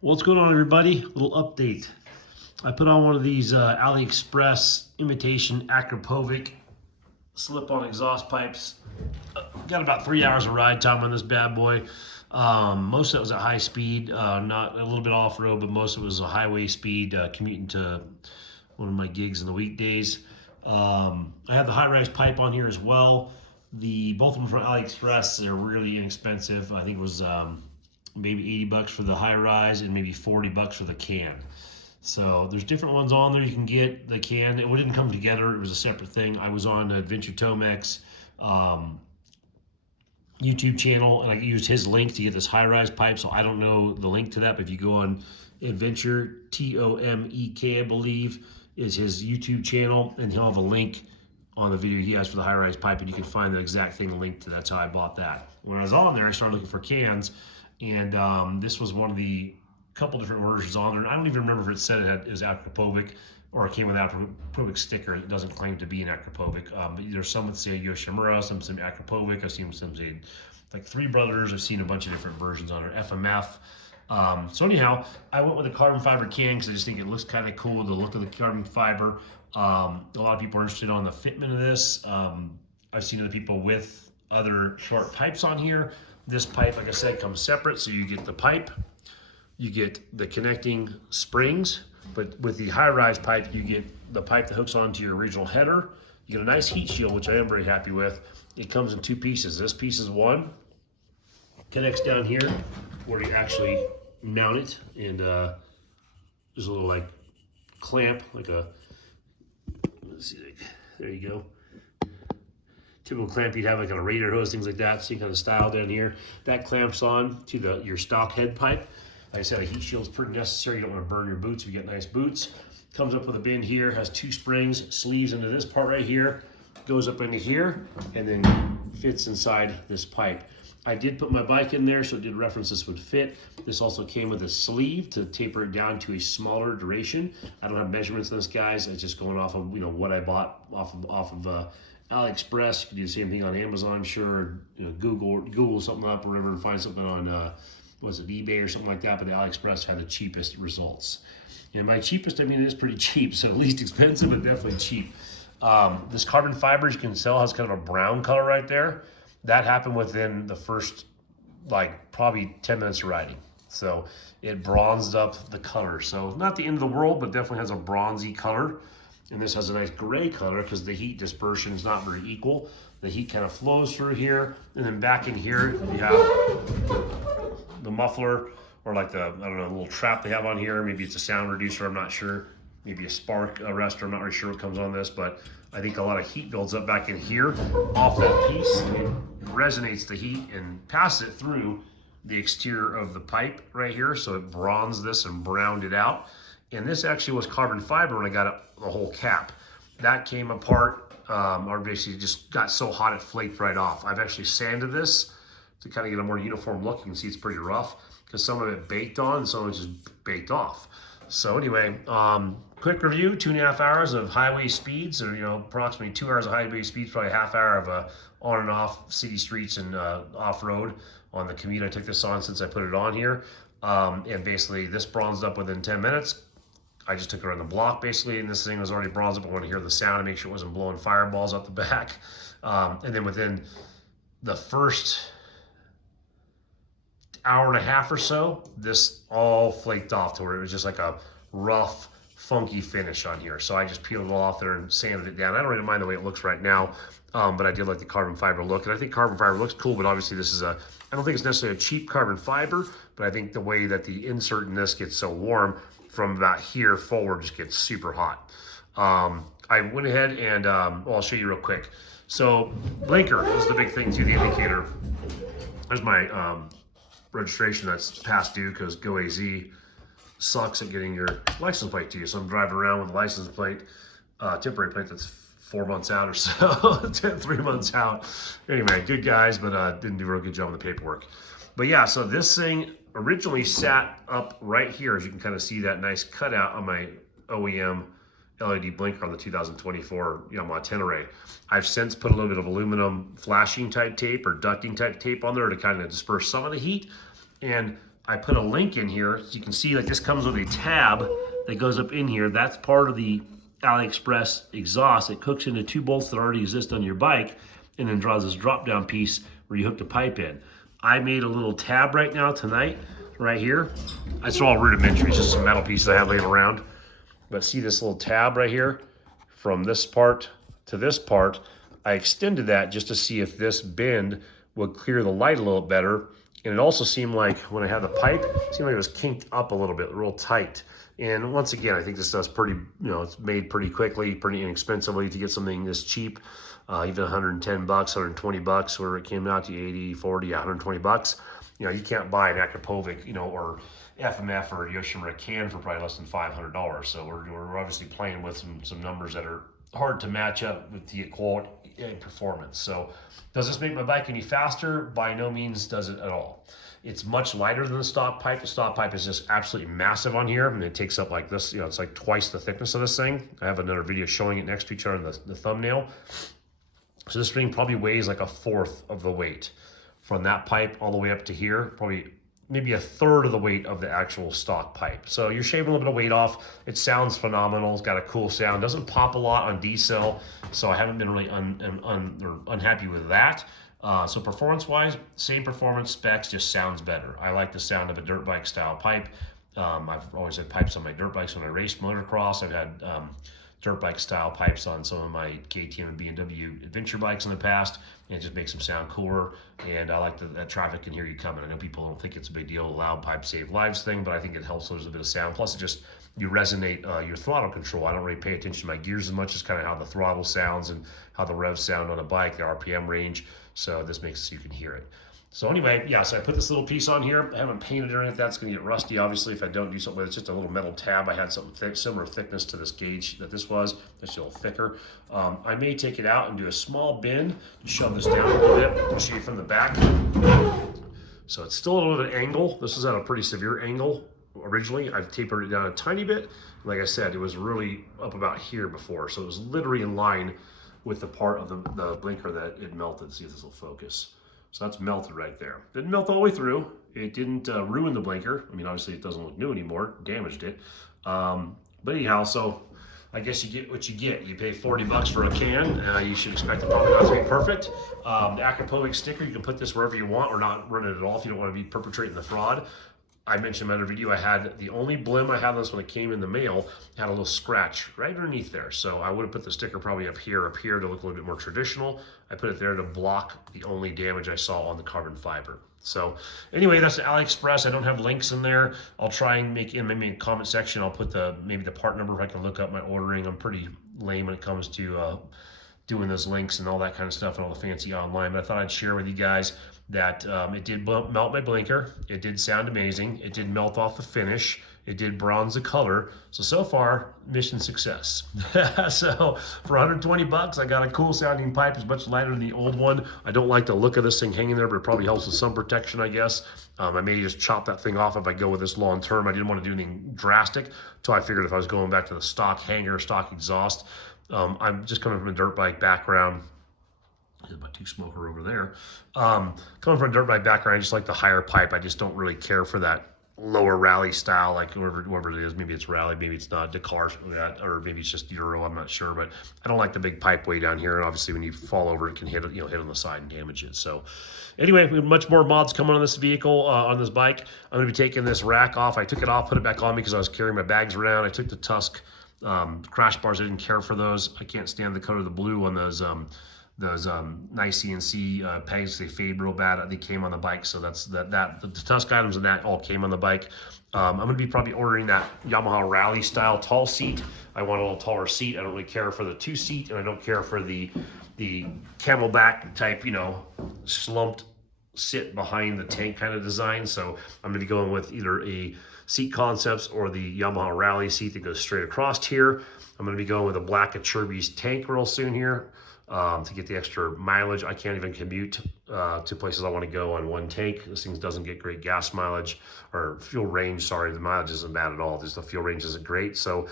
What's going on, everybody? Little update. I put on one of these AliExpress imitation Akrapovic slip-on exhaust pipes. Got about 3 hours of ride time on this bad boy. Most of it was at high speed, not a little bit off-road, but most of it was a highway speed, commuting to one of my gigs in the weekdays. I have the high-rise pipe on here as well. Both of them from AliExpress. They're really inexpensive. I think it was maybe 80 bucks for the high rise and maybe 40 bucks for the can. So there's different ones on there you can get. The can, it didn't come together. It was a separate thing. I was on Adventure Tomek's YouTube channel, and I used his link to get this high rise pipe. So I don't know the link to that, but if you go on Adventure, Tomek, I believe, is his YouTube channel, and he'll have a link on the video he has for the high rise pipe, and you can find the exact thing linked to. That's how I bought that. When I was on there, I started looking for cans. And this was one of the couple different versions on there. I don't even remember if it said it was Akrapovic or it came with an Akrapovic sticker. It doesn't claim to be an Akrapovic. But there's some that say Yoshimura, some say Akrapovic. I've seen some say like Three Brothers. I've seen a bunch of different versions on there, FMF. So anyhow, I went with a carbon fiber can because I just think it looks kind of cool, the look of the carbon fiber. A lot of people are interested on the fitment of this. I've seen other people with other short pipes on here. This pipe, like I said, comes separate, so you get the pipe, you get the connecting springs, but with the high-rise pipe, you get the pipe that hooks onto your original header. You get a nice heat shield, which I am very happy with. It comes in two pieces. This piece is one, connects down here where you actually mount it, and there's a little like clamp, like a, let's see, there you go. Typical clamp you'd have like on a radiator hose, things like that. Same kind of style down here. That clamps on to your stock head pipe. Like I said, a heat shield is pretty necessary. You don't want to burn your boots if you get nice boots. Comes up with a bend here, has two springs, sleeves into this part right here, goes up into here, and then fits inside this pipe. I did put my bike in there, so it did reference this would fit. This also came with a sleeve to taper it down to a smaller duration. I don't have measurements on this, guys. It's just going off of what I bought off of AliExpress. You can do the same thing on Amazon, I'm sure. Google something up or whatever and find something on was it eBay or something like that. But the AliExpress had the cheapest results. And by cheapest, I mean it is pretty cheap. So at least expensive, but definitely cheap. This carbon fiber, as you can tell, has kind of a brown color right there. That happened within the first, like, probably 10 minutes of riding. So it bronzed up the color. So not the end of the world, but definitely has a bronzy color. And this has a nice gray color because the heat dispersion is not very equal. The heat kind of flows through here, and then back in here you have the muffler, or like the, I don't know, little trap they have on here. Maybe it's a sound reducer, I'm not sure. Maybe a spark arrestor, I'm not really sure what comes on this, but I think a lot of heat builds up back in here off that piece. It resonates the heat and passes it through the exterior of the pipe right here. So it bronzed this and browned it out. And this actually was carbon fiber when I got it, the whole cap. That came apart, or basically just got so hot it flaked right off. I've actually sanded this to kind of get a more uniform look. You can see it's pretty rough because some of it baked on and some of it just baked off. So anyway, quick review, 2.5 hours of highway speeds, or approximately 2 hours of highway speeds, probably a half hour of on and off city streets and off-road on the commute. I took this on since I put it on here. And basically this bronzed up within 10 minutes. I just took it around the block basically, and this thing was already bronzed up. I want to hear the sound and make sure it wasn't blowing fireballs out the back. And then within the first hour and a half or so, this all flaked off to where it was just like a rough, funky finish on here. So I just peeled it all off there and sanded it down. I don't really mind the way it looks right now, but I did like the carbon fiber look. And I think carbon fiber looks cool, but obviously this is I don't think it's necessarily a cheap carbon fiber, but I think the way that the insert in this gets so warm from about here forward just gets super hot. I went ahead and, well, I'll show you real quick. So blinker is the big thing too, the indicator. There's my registration that's past due because GoAZ sucks at getting your license plate to you. So I'm driving around with a license plate, temporary plate that's 4 months out or so, 3 months out. Anyway, good guys, but didn't do a real good job on the paperwork. But yeah, so this thing originally sat up right here, as you can kind of see that nice cutout on my OEM LED blinker on the 2024 Yamaha Tenere. I've since put a little bit of aluminum flashing type tape or ducting type tape on there to kind of disperse some of the heat. And I put a link in here so you can see like this comes with a tab that goes up in here. That's part of the AliExpress exhaust. It cooks into 2 bolts that already exist on your bike and then draws this drop down piece where you hook the pipe in. I made a little tab right now tonight, right here. It's all rudimentary, it's just some metal pieces I have laying around. But see this little tab right here? From this part to this part, I extended that just to see if this bend would clear the light a little better. And it also seemed like when I had the pipe, it seemed like it was kinked up a little bit, real tight. And once again, I think this stuff's pretty, it's made pretty quickly, pretty inexpensively to get something this cheap. Even 110 bucks, 120 bucks, where it came out to 80, 40, 120 bucks. You can't buy an Akrapovic, or FMF or Yoshimura can for probably less than $500. So we're obviously playing with some numbers that are hard to match up with the quality and performance. So does this make my bike any faster? By no means does it at all. It's much lighter than the stock pipe. The stock pipe is just absolutely massive on here, and it takes up like this, it's like twice the thickness of this thing. I have another video showing it next to each other in the thumbnail. So this thing probably weighs like 1/4 of the weight from that pipe all the way up to here, probably maybe 1/3 of the weight of the actual stock pipe. So you're shaving a little bit of weight off. It sounds phenomenal. It's got a cool sound. Doesn't pop a lot on D-cell, so I haven't been really unhappy with that. So performance-wise, same performance specs, just sounds better. I like the sound of a dirt bike style pipe. I've always had pipes on my dirt bikes when I raced motocross. I've had dirt bike style pipes on some of my KTM and B&W adventure bikes in the past, and it just makes them sound cooler. And I like that traffic can hear you coming. I know people don't think it's a big deal, a loud pipe save lives thing, but I think it helps. There's a bit of sound. Plus, it just you resonate your throttle control. I don't really pay attention to my gears as much as kind of how the throttle sounds and how the revs sound on a bike, the RPM range. So this makes it so you can hear it. So anyway, yeah, so I put this little piece on here. I haven't painted it or anything. That's going to get rusty, obviously, if I don't do something with it. It's just a little metal tab. I had something similar thickness to this gauge that this was. It's a little thicker. I may take it out and do a small bend to shove this down a little bit. I'll show you from the back. So it's still a little bit of an angle. This is at a pretty severe angle originally. I've tapered it down a tiny bit. Like I said, it was really up about here before. So it was literally in line with the part of the blinker that it melted. See if this will focus. So that's melted right there. Didn't melt all the way through. It didn't ruin the blinker. I mean, obviously it doesn't look new anymore, damaged it. But anyhow, so I guess you get what you get. You pay 40 bucks for a can. You should expect the probably not to be perfect. The Akrapovic sticker, you can put this wherever you want or not run it at all if you don't want to be perpetrating the fraud. I mentioned in another video, I had the only blim I had on this when it came in the mail, had a little scratch right underneath there. So I would have put the sticker probably up here to look a little bit more traditional. I put it there to block the only damage I saw on the carbon fiber. So anyway, that's the AliExpress. I don't have links in there. I'll try and make in maybe in the comment section, I'll put maybe the part number if I can look up my ordering. I'm pretty lame when it comes to doing those links and all that kind of stuff and all the fancy online. But I thought I'd share with you guys that it did melt my blinker. It did sound amazing. It did melt off the finish. It did bronze the color. So far, mission success. So for 120 bucks, I got a cool sounding pipe. It's much lighter than the old one. I don't like the look of this thing hanging there, but it probably helps with sun protection, I guess. I may just chop that thing off if I go with this long term. I didn't want to do anything drastic, so I figured if I was going back to the stock hanger, stock exhaust, I'm just coming from a dirt bike background. There's my 2 smoker over there. Coming from a dirt bike background, I just like the higher pipe. I just don't really care for that lower rally style, like whoever it is. Maybe it's rally, maybe it's not Dakar, or maybe it's just Euro. I'm not sure, but I don't like the big pipe way down here. And obviously, when you fall over, it can hit on the side and damage it. So, anyway, we have much more mods coming on this vehicle, on this bike. I'm going to be taking this rack off. I took it off, put it back on because I was carrying my bags around. I took the Tusk crash bars. I didn't care for those. I can't stand the color of the blue on those nice CNC pegs. They fade real bad. They came on the bike, so that's the Tusk items and that all came on the bike. I'm gonna be probably ordering that Yamaha Rally style tall seat. I want a little taller seat. I don't really care for the 2-seat, and I don't care for the camelback type, slumped sit behind the tank kind of design. So I'm gonna be going with either a Seat Concepts or the Yamaha Rally seat that goes straight across here. I'm gonna be going with a black Acerbis tank real soon here. To get the extra mileage. I can't even commute to places I want to go on one tank. This thing doesn't get great gas mileage or fuel range. Sorry, the mileage isn't bad at all. Just the fuel range isn't great. So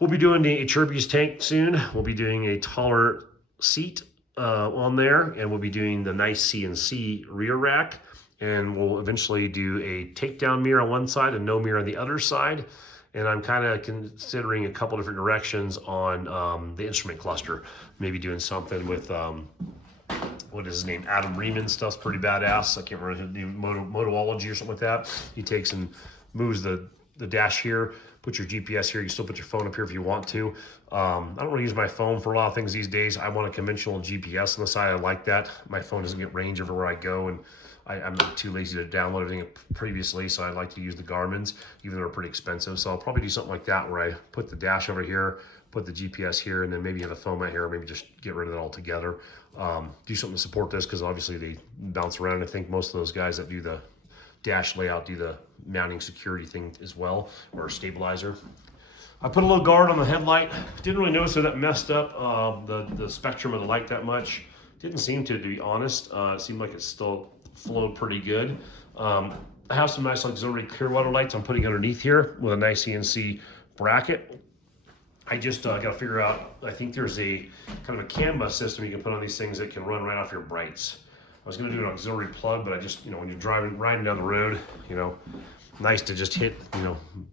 we'll be doing the Acerbis tank soon. We'll be doing a taller seat on there, and we'll be doing the nice CNC rear rack. and we'll eventually do a takedown mirror on one side and no mirror on the other side. And I'm kind of considering a couple different directions on the instrument cluster. Maybe doing something with, what is his name? Adam Riemann stuff's pretty badass. I can't remember his name, Motoology or something like that. He takes and moves the dash here, put your GPS here. You can still put your phone up here if you want to. I don't really use my phone for a lot of things these days. I want a conventional GPS on the side. I like that. My phone doesn't get range everywhere I go, and I'm too lazy to download everything previously, so I like to use the Garmin's, even though they're pretty expensive. So I'll probably do something like that where I put the dash over here, put the GPS here, and then maybe have a phone right here, or maybe just get rid of it altogether. Do something to support this, because obviously they bounce around. I think most of those guys that do the dash layout do the mounting security thing as well, or stabilizer. I put a little guard on the headlight. Didn't really notice that messed up the spectrum of the light that much. Didn't seem to be honest. It seemed like it still flowed pretty good. I have some nice auxiliary Clearwater lights I'm putting underneath here with a nice CNC bracket. I just got to figure out, I think there's a kind of a CAN bus system you can put on these things that can run right off your brights. I was going to do an auxiliary plug, but I just, when you're riding down the road, nice to just hit,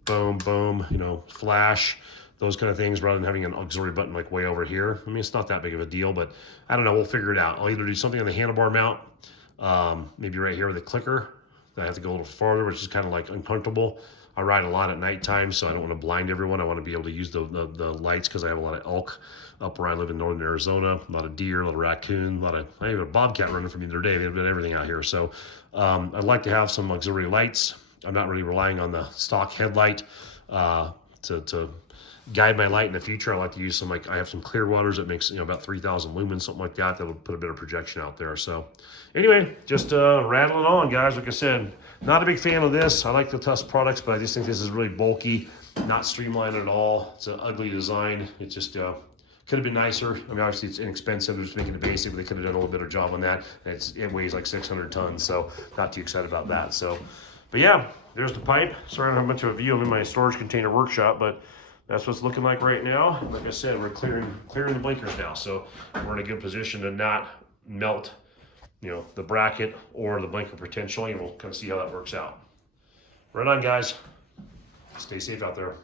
boom, boom, flash, those kind of things, rather than having an auxiliary button like way over here. I mean, it's not that big of a deal, but I don't know, we'll figure it out. I'll either do something on the handlebar mount, maybe right here with a clicker. I have to go a little farther, which is kind of like uncomfortable. I ride a lot at nighttime, so I don't want to blind everyone. I want to be able to use the lights, because I have a lot of elk up where I live in northern Arizona, a lot of deer, a lot of raccoon, I have a bobcat running from me the other day. They've done everything out here. So I'd like to have some auxiliary lights. I'm not really relying on the stock headlight to guide my light in the future. I like to use some, I have some Clearwaters that makes about 3,000 lumens, something like that. That would put a bit of projection out there. So anyway, just rattling on, guys. Like I said, not a big fan of this. I like the Tusk products, but I just think this is really bulky, not streamlined at all. It's an ugly design. It just could have been nicer. I mean, obviously it's inexpensive. They're just making it basic, but they could have done a little better job on that. It weighs like 600 tons, so not too excited about that. So, but yeah, there's the pipe. Sorry I don't have much of a view. I'm in my storage container workshop, but that's what's looking like right now. Like I said, we're clearing the blinkers now, so we're in a good position to not melt, the bracket or the blinker potentially, and we'll kind of see how that works out. Right on, guys. Stay safe out there.